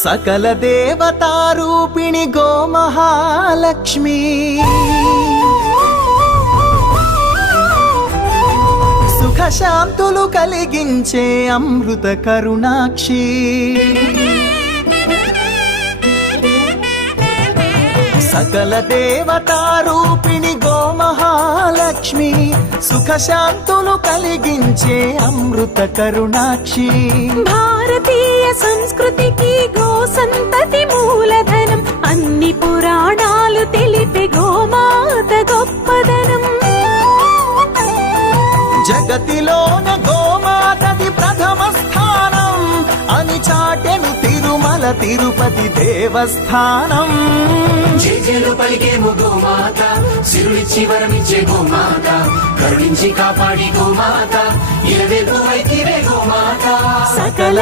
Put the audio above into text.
సకల దేవతారూపిణి గోమహాలక్ష్మి సుఖ శాంతులు కలిగించే అమృత కరుణాక్షి సకల దేవతారూపిణి గోమహాలక్ష్మి సుఖ శాంతులు కలిగించే అమృత కరుణాక్షి భారతీయ సంస్కృతికి గో సంతతి మూలధనం అన్ని పురాణాలు తెలిపే గోమాత గొప్పదనం జగతిలోన గోమాతది ప్రథమ స్థానం అని చాటెను తిరుమల తిరుపతి దేవస్థానం జేజేలు పలికేము గోమాత సిరులిచ్చి వరమిచ్చే గోమాత కరుణించి కాపాడి గోమాత ఇలవేల్పు వైతివే గోమాత సకల